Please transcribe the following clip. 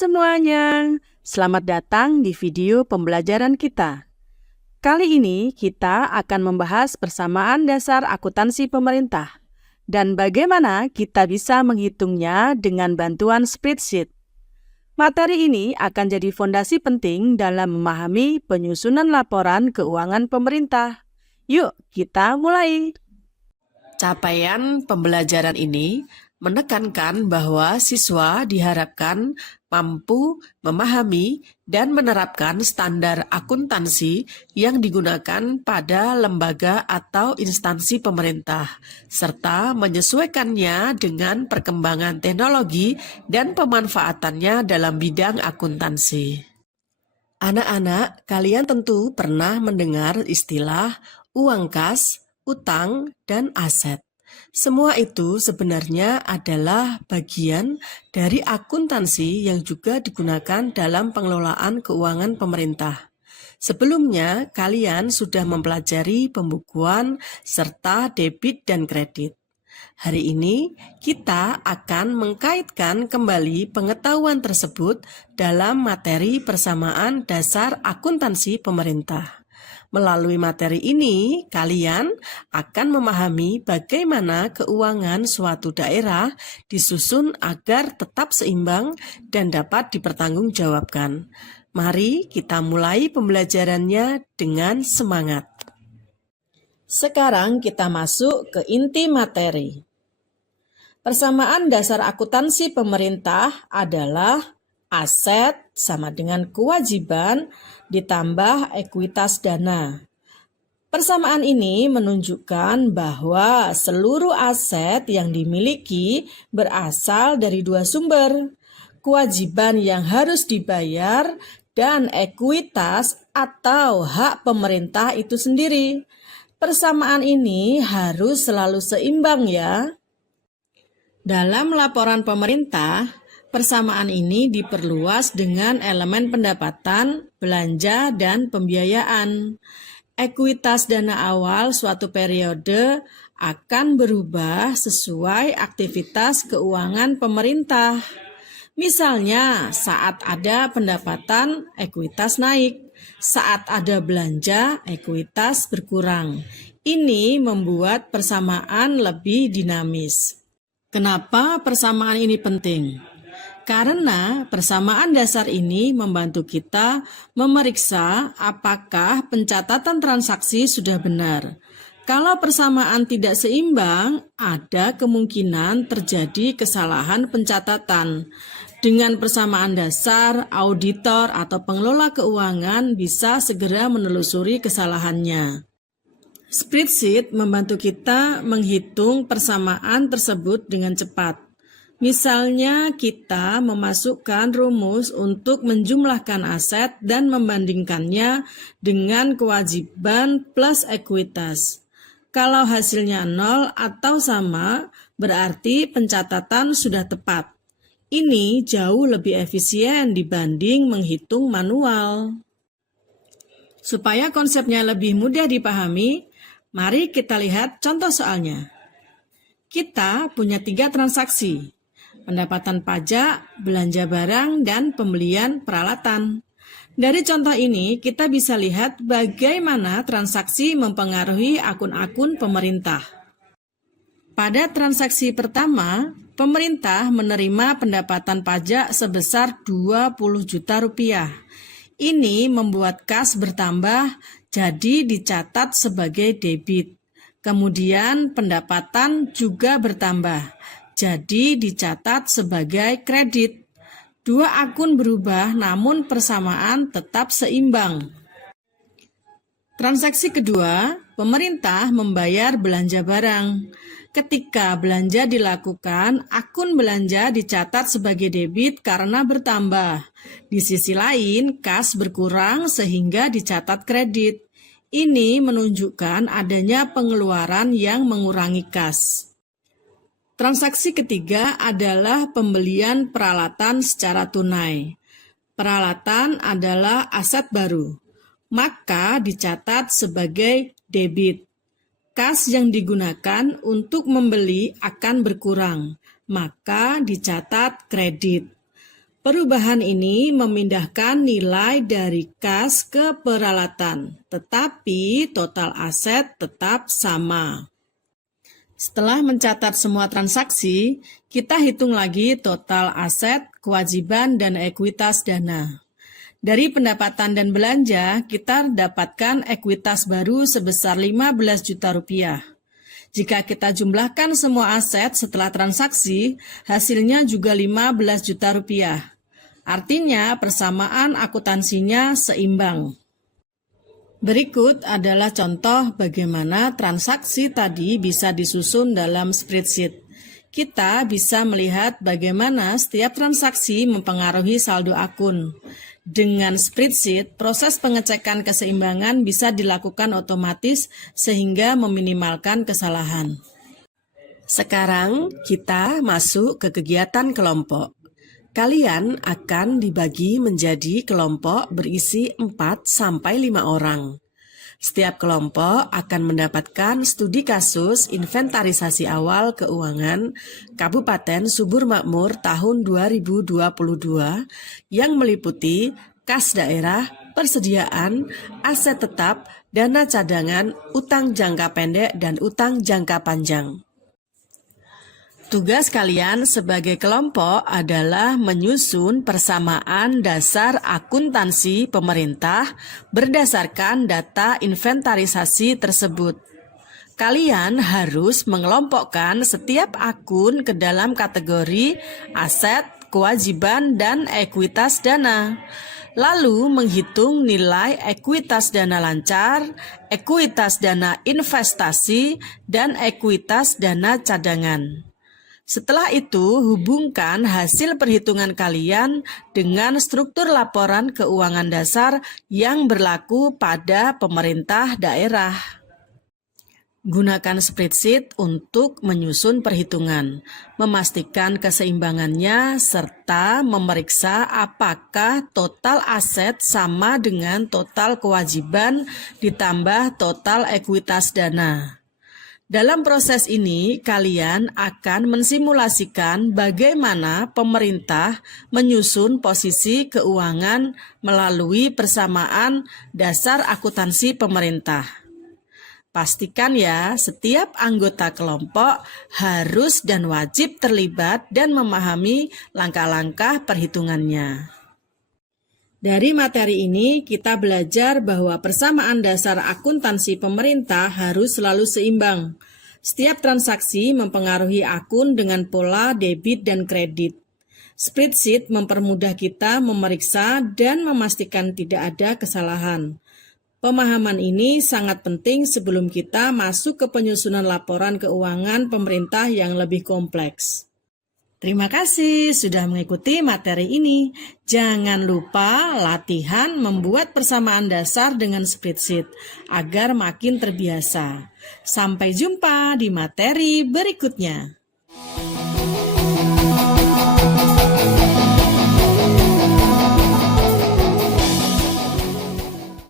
semuanya, selamat datang di video pembelajaran kita. Kali ini kita akan membahas persamaan dasar akuntansi pemerintah dan bagaimana kita bisa menghitungnya dengan bantuan spreadsheet. Materi ini akan jadi fondasi penting dalam memahami penyusunan laporan keuangan pemerintah. Yuk, kita mulai. Capaian pembelajaran ini menekankan bahwa siswa diharapkan mampu memahami dan menerapkan standar akuntansi yang digunakan pada lembaga atau instansi pemerintah, serta menyesuaikannya dengan perkembangan teknologi dan pemanfaatannya dalam bidang akuntansi. Anak-anak, kalian tentu pernah mendengar istilah uang kas, utang, dan aset. Semua itu sebenarnya adalah bagian dari akuntansi yang juga digunakan dalam pengelolaan keuangan pemerintah. Sebelumnya, kalian sudah mempelajari pembukuan serta debit dan kredit. Hari ini, kita akan mengkaitkan kembali pengetahuan tersebut dalam materi persamaan dasar akuntansi pemerintah. Melalui materi ini, kalian akan memahami bagaimana keuangan suatu daerah disusun agar tetap seimbang dan dapat dipertanggungjawabkan. Mari kita mulai pembelajarannya dengan semangat. Sekarang kita masuk ke inti materi. Persamaan dasar akuntansi pemerintah adalah aset sama dengan kewajiban ditambah ekuitas dana. Persamaan ini menunjukkan bahwa seluruh aset yang dimiliki berasal dari dua sumber, kewajiban yang harus dibayar dan ekuitas atau hak pemerintah itu sendiri. Persamaan ini harus selalu seimbang ya. Dalam laporan pemerintah, persamaan ini diperluas dengan elemen pendapatan, belanja, dan pembiayaan. Ekuitas dana awal suatu periode akan berubah sesuai aktivitas keuangan pemerintah. Misalnya, saat ada pendapatan, ekuitas naik. Saat ada belanja, ekuitas berkurang. Ini membuat persamaan lebih dinamis. Kenapa persamaan ini penting? Karena persamaan dasar ini membantu kita memeriksa apakah pencatatan transaksi sudah benar. Kalau persamaan tidak seimbang, ada kemungkinan terjadi kesalahan pencatatan. Dengan persamaan dasar, auditor atau pengelola keuangan bisa segera menelusuri kesalahannya. Spreadsheet membantu kita menghitung persamaan tersebut dengan cepat. Misalnya kita memasukkan rumus untuk menjumlahkan aset dan membandingkannya dengan kewajiban plus ekuitas. Kalau hasilnya 0 atau sama, berarti pencatatan sudah tepat. Ini jauh lebih efisien dibanding menghitung manual. Supaya konsepnya lebih mudah dipahami, mari kita lihat contoh soalnya. Kita punya 3 transaksi. Pendapatan pajak, belanja barang, dan pembelian peralatan. Dari contoh ini, kita bisa lihat bagaimana transaksi mempengaruhi akun-akun pemerintah. Pada transaksi pertama, pemerintah menerima pendapatan pajak sebesar 20 juta rupiah. Ini membuat kas bertambah, jadi dicatat sebagai debit. Kemudian pendapatan juga bertambah, jadi dicatat sebagai kredit. Dua akun berubah namun persamaan tetap seimbang. Transaksi kedua, pemerintah membayar belanja barang. Ketika belanja dilakukan, akun belanja dicatat sebagai debit karena bertambah. Di sisi lain, kas berkurang sehingga dicatat kredit. Ini menunjukkan adanya pengeluaran yang mengurangi kas. Transaksi ketiga adalah pembelian peralatan secara tunai. Peralatan adalah aset baru, maka dicatat sebagai debit. Kas yang digunakan untuk membeli akan berkurang, maka dicatat kredit. Perubahan ini memindahkan nilai dari kas ke peralatan, tetapi total aset tetap sama. Setelah mencatat semua transaksi, kita hitung lagi total aset, kewajiban, dan ekuitas dana. Dari pendapatan dan belanja, kita dapatkan ekuitas baru sebesar 15 juta rupiah. Jika kita jumlahkan semua aset setelah transaksi, hasilnya juga 15 juta rupiah. Artinya persamaan akuntansinya seimbang. Berikut adalah contoh bagaimana transaksi tadi bisa disusun dalam spreadsheet. Kita bisa melihat bagaimana setiap transaksi mempengaruhi saldo akun. Dengan spreadsheet, proses pengecekan keseimbangan bisa dilakukan otomatis sehingga meminimalkan kesalahan. Sekarang kita masuk ke kegiatan kelompok. Kalian akan dibagi menjadi kelompok berisi 4-5 orang. Setiap kelompok akan mendapatkan studi kasus inventarisasi awal keuangan Kabupaten Subur Makmur tahun 2022 yang meliputi kas daerah, persediaan, aset tetap, dana cadangan, utang jangka pendek, dan utang jangka panjang. Tugas kalian sebagai kelompok adalah menyusun persamaan dasar akuntansi pemerintah berdasarkan data inventarisasi tersebut. Kalian harus mengelompokkan setiap akun ke dalam kategori aset, kewajiban, dan ekuitas dana. Lalu menghitung nilai ekuitas dana lancar, ekuitas dana investasi, dan ekuitas dana cadangan. Setelah itu, hubungkan hasil perhitungan kalian dengan struktur laporan keuangan dasar yang berlaku pada pemerintah daerah. Gunakan spreadsheet untuk menyusun perhitungan, memastikan keseimbangannya, serta memeriksa apakah total aset sama dengan total kewajiban ditambah total ekuitas dana. Dalam proses ini, kalian akan mensimulasikan bagaimana pemerintah menyusun posisi keuangan melalui persamaan dasar akuntansi pemerintah. Pastikan ya, setiap anggota kelompok harus dan wajib terlibat dan memahami langkah-langkah perhitungannya. Dari materi ini, kita belajar bahwa persamaan dasar akuntansi pemerintah harus selalu seimbang. Setiap transaksi mempengaruhi akun dengan pola debit dan kredit. Spreadsheet mempermudah kita memeriksa dan memastikan tidak ada kesalahan. Pemahaman ini sangat penting sebelum kita masuk ke penyusunan laporan keuangan pemerintah yang lebih kompleks. Terima kasih sudah mengikuti materi ini. Jangan lupa latihan membuat persamaan dasar dengan spreadsheet agar makin terbiasa. Sampai jumpa di materi berikutnya.